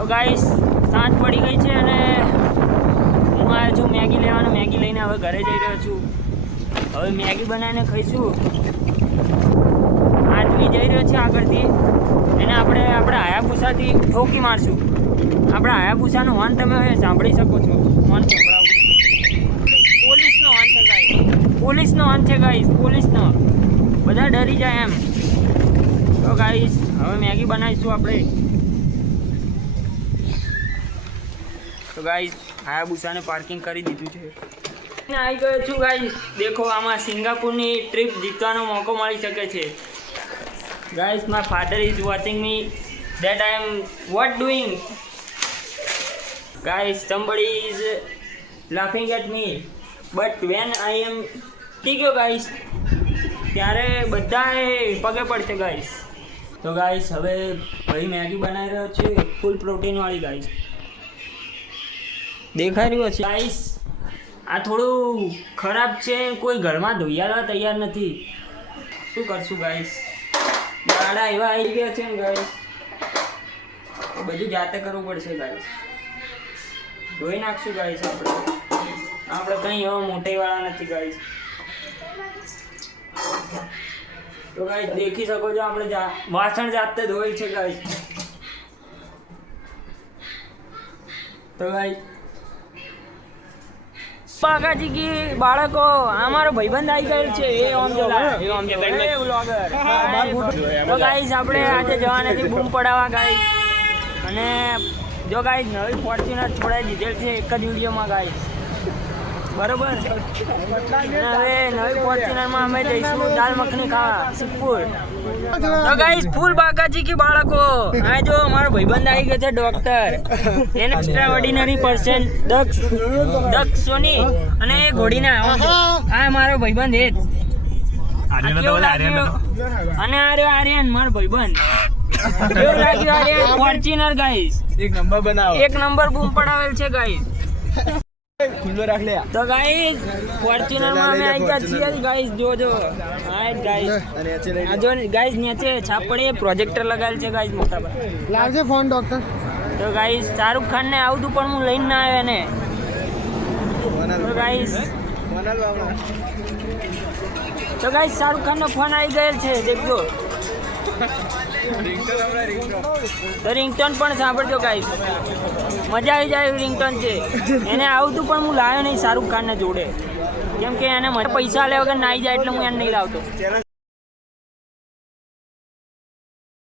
તો ગાઈસ સાંજ પડી ગઈ છે અને હું આવ્યો છું મેગી લેવાનું. મેગી લઈને હવે ઘરે જઈ રહ્યો છું. હવે મેગી બનાવીને ખાઈશું. આદમી જઈ રહ્યો છે આગળથી. એને આપણે આપણે હાયાબુસાથી ઠોકી મારશું. આપણા હાયાબુસાનો હોર્ન તમે સાંભળી શકો છો. હોર્ન સંભળાવું પોલીસનો હોર્ન છે ગાઈસ પોલીસનો હોર્ન છે ગાઈસ પોલીસનો. બધા ડરી જાય એમ. તો ગાઈસ હવે મેગી બનાવીશું આપણે. તો ગાઈસ હાયાબુસાને પાર્કિંગ કરી દીધું છે. આવી ગયો છું ગાઈસ દેખો આમાં સિંગાપુરની ટ્રીપ જીતવાનો મોકો મળી શકે છે. Guys my father is watching me that I am what doing guys somebody is laughing at me but when I am T ગયો ગાઈસ ત્યારે બધાએ પગે પડશે ગાઈસ તો ગાઈસ હવે ભાઈ મેગી બનાવી રહ્યો છે ફૂલ પ્રોટીનવાળી ગાઈસ દેખાઈ રહ્યો છે. ગાઈસ આ થોડું ખરાબ છે. કોઈ ઘરમાં ધોયાલા તૈયાર નથી. શું કરશું ગાઈસ ગાડા એવા આવી ગયા છે ને ગાઈસ બધું જાતે કરવું પડશે ગાઈસ ધોઈ નાખશું ગાઈસ આપણે. આપણે કંઈ એવા મોટેવાળા નથી ગાઈસ તો ગાઈસ દેખી શકો છો, આપણે વાસણ જાતે ધોઈ છે ગાઈસ તો ગાઈસ બાગાજી કી બાળકો અમારો ભાઈબંધ આવી ગયો છે. એ ઓમ જો એ ઓમ જો તો ગાઈસ આપણે આજે જવાના છે બૂમ પડાવવા ગાઈસ અને જો ગાઈસ નવી ફોર્ચ્યુનર છોડાઈ દીધેલ છે એક જ વિડીયોમાં ગાઈસ બરોબર? હવે નવી ફોર્ચ્યુનરમાં અમે જઈશું દાલ મખની ખાવા સિદ્ધપુર. તો ગાઈસ ફૂલ બાકાજી કે બાળકો. આ જો અમારો ભાઈબંધ આવી ગયો છે ડોક્ટર એને extraordinary person Daksh Daksh Soni અને એ ઘોડીના. આ મારો ભાઈબંધ એ અને આ રહ્યો આર્યન મારો ભાઈબંધ. કેવું લાગ્યું આર્યન? ફોર્ચ્યુનર ગાઈસ એક નંબર બનાવો. એક નંબર બૂમ પડાવેલ છે ગાઈસ ખુલ્લો રાખ લે તો ગાઈસ ફોર્ચ્યુનરમાં અમે આવી ગયા છીએ ગાઈસ જો હા ગાઈસ અને એચે લઈ આ જો ગાઈસ નીચે છાપડે પ્રોજેક્ટર લગાવેલ છે ગાઈસ મોટા પર લાવજે ફોન ડોક્ટર તો ગાઈસ શાહરુખ ખાન ને આવતું પણ હું લઈને ના આવ્યો ને. તો ગાઈસ તો ગાઈસ શાહરુખ ખાન નો ફોન આવી ગયેલ છે દેખજો. તો રિંગટોન પણ સાંભળજો ગાઈસ મજા આવી જાય રિંગટોન છે. એને આવતું પણ હું લાવ્યો નહીં શાહરુખ ખાનને જોડે. કેમ કે એને મને પૈસા લે વગર ના આવી જાય એટલે હું એને નહીં લાવતો.